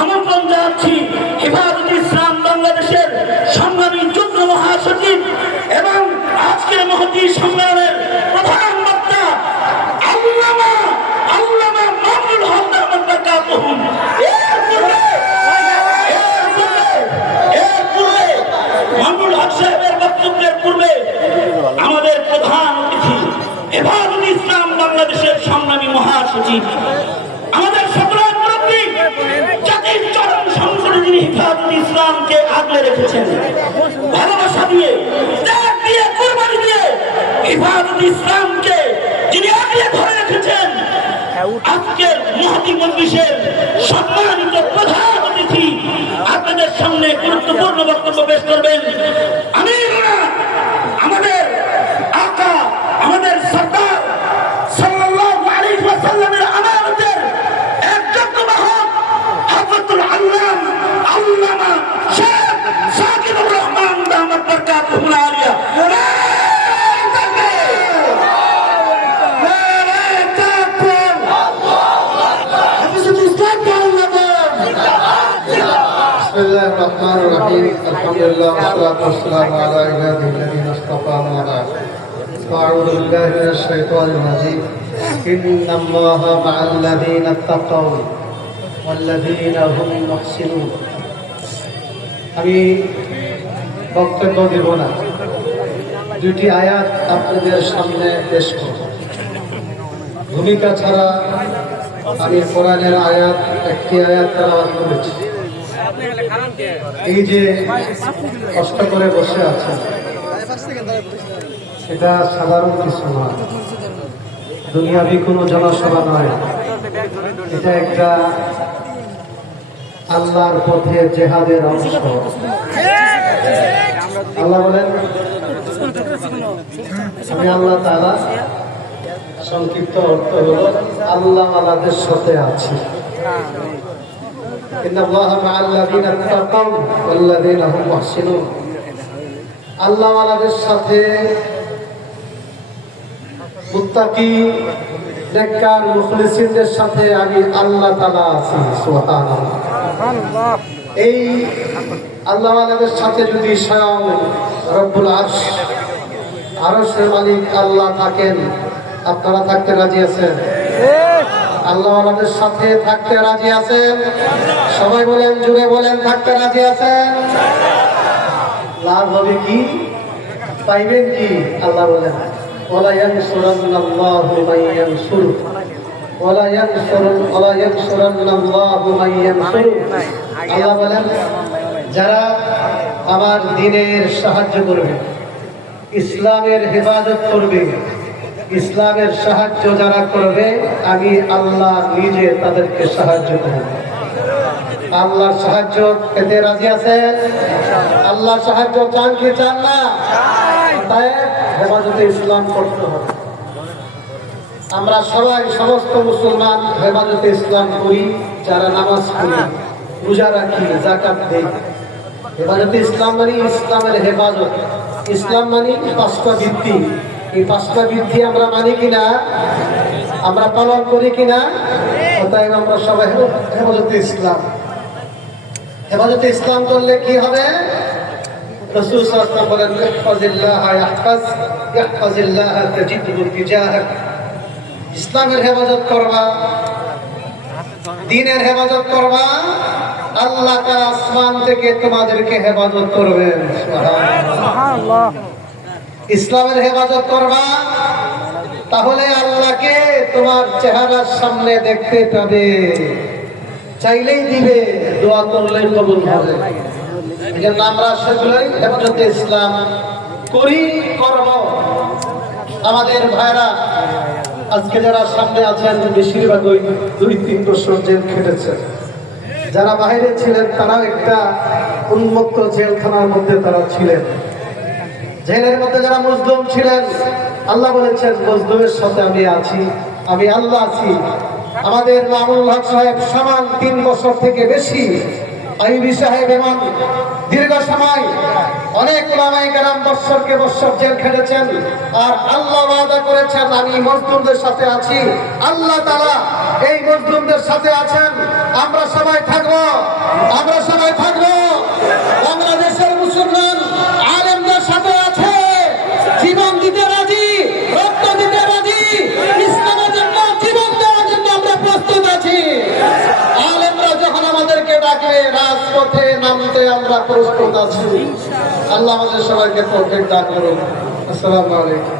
আমন্ত্রণ জানাচ্ছি হেফাজতে ইসলাম বাংলাদেশের সংগ্রামী যুগ্ম মহাসচিব এবং আজকের মহতী সম্মেলনের প্রধান বক্তা আল্লামা মামুনুল হক দামাত বারকাতুহু। মামুনুল হক সাহেবের বক্তব্যের পূর্বে আমাদের প্রধান অতিথি হেফাজতে ইসলাম বাংলাদেশের সংগ্রামী মহাসচিব, আমাদের সকলের মুরব্বী, জাতির চরম সংকটে যিনি হেফাজতে ইসলামকে আগলে রেখেছেন, ভালোবাসা দিয়ে, ত্যাগ দিয়ে, কুরবানি দিয়ে হেফাজতে ইসলামকে যিনি আগলে ধরে রেখেছেন, আজকের মহতী মজলিসের সম্মানিত প্রধান অতিথি আপনাদের সামনে গুরুত্বপূর্ণ বক্তব্য পেশ করবেন আমিরুনা, আমাদের আকা, আমাদের সরদার সাল্লাল্লাহু আলাইহি ওয়াসাল্লামের আমানতের একজন বাহক হযরতুল আল্লামা শেখ সাকিবুর রহমান দামাত বারকাতুহু আলিয়া। بسم الله الرحمن الرحيم الحمد لله والصلاة والسلام على عباده الذين اصطفى أما بعد فأعوذ بالله من الشيطان الرجيم إن الله مع الذين اتقوا والذين هم محسنون। আমি বক্তব্য দেব না, দুটি আয়াত আপনাদের সামনে পেশ করব। ভূমিকা ছাড়া আমি কোরআনের আয়াত, একটি আয়াত তেলাওয়াত করেছি। এই যে কষ্ট করে বসে আছেন, এটা সাধারণ কিছু নয়, দুনিয়াবি কোনো জনসভা নয়, এটা একটা আল্লাহর পথে জেহাদের অংশ। আল্লাহ বলেন, আমি আল্লাহ তাআলা, সংক্ষিপ্ত অর্থ হলো আল্লাহ আল্লাহদের সাথে আছি। আল্লাহ ওয়ালাদের সাথে, মুত্তাকি নেককার মুখলিসিনদের সাথে আমি আল্লাহ তাআলা আছি। সুবহানাল্লাহ। এই আল্লাহ ওয়ালাদের সাথে যদি স্বয়ং রব্বুল আরশের মালিক আল্লাহ থাকেন, আপনারা থাকতে রাজি আছেন? আল্লাহ ওয়ালাদের সাথে থাকতে রাজি আছেন? সবাই বলেন, জুড়ে বলেন, থাকতে রাজি আছেন? লাভ হবে কি, পাইবেন কি? আল্লাহ বলেন, ওয়ালা ইয়ানসুরান্নাল্লাহু মান ইয়ানসুরু ওয়ালা ইয়ানসুরান্নাল্লাহু মান ইয়ানসুরু। আল্লাহ বলেন, যারা আমার দ্বীনের সাহায্য করবে, ইসলামের হেফাজত করবে, ইসলামের সাহায্য যারা করবে, আমি আল্লাহ নিজে তাদেরকে সাহায্য করব। আল্লাহর সাহায্য পেতে রাজি আছেন? আল্লাহর সাহায্য চান কি চান না? তাই হেফাজতে ইসলাম করতে হবে। আমরা সবাই, সমস্ত মুসলমান হেফাজতে ইসলাম করি, যারা নামাজ পড়ি, রোজা রাখি, যাকাত দেই। হেফাজতে ইসলাম মানে ইসলামের হেফাজত। ইসলাম মানে পাঁচটা ভিত্তি। এই পাঁচটা ভিত্তি আমরা মানি কিনা, আমরা পালন করি কিনা? তাই আমরা সবাই হেফাজতে ইসলাম। হেফাজতে ইসলাম করলে কি হবে? রাসূল সাল্লাল্লাহু আলাইহি ওয়াসাল্লাম বলেন, ইহফাজিল্লাহ ইয়াহফাজিল্লাহ তাজিদহু তিজাহাক। ইসলামের হেফাজত করবা, দ্বীনের হেফাজত করবা, আল্লাহ তাআলা আসমান থেকে তোমাদেরকে হেফাজত করবেন। সুবহানাল্লাহ। ইসলামের হেফাজত করবা, তাহলে আল্লাহকে তোমার চেহারার সামনে দেখতে পাবে, চাইলেই দিবে, দোয়া করলেই কবুল হবে। এই জন্য আমরা সেগুলোই হেফাজতে ইসলাম করি, করব। আমাদের ভাইরা আজকে যারা সামনে আছেন, বেশিরভাগ ওই 2-3 বছর জেল খেটেছে। যারা বাইরে ছিলেন, তারাও একটা উন্মুক্ত জেলখানার মধ্যে তারা ছিলেন। জেলের মধ্যে যারা মজলুম ছিলেন, আল্লাহ বলেছেন, মজলুমের সাথে আমি আছি, আমি আল্লাহ আছি। আমাদের মামুনুল হক সাহেব সমান 3 বছর থেকে বেশি, আইবি সাহেব এমন দীর্ঘ সময়, অনেক উলামায়ে কেরাম বৎসরকে বৎসর জেল খেটেছেন। আর আল্লাহ ওয়াদা করেছেন, আমি মজলুমদের সাথে আছি। আল্লাহ তাআলা এই মজলুমদের সাথে আছেন, আমরা সবাই থাকবো, আমরা সবাই থাকবো। বাংলাদেশের মুসলমান আলেমদের সাথে আছে, জীবন দিতে রাজি, রক্ত দিতে রাজি, ইসলামের জন্য জীবন দেওয়ার জন্য আমরা প্রস্তুত আছি। আলেমরা যখন আমাদেরকে ডাকবে রাজপথে নামতে আমরা প্রস্তুত আছি। আল্লাহ আমাদের সবাইকে তৌফিক দান করুন। আসসালামু আলাইকুম।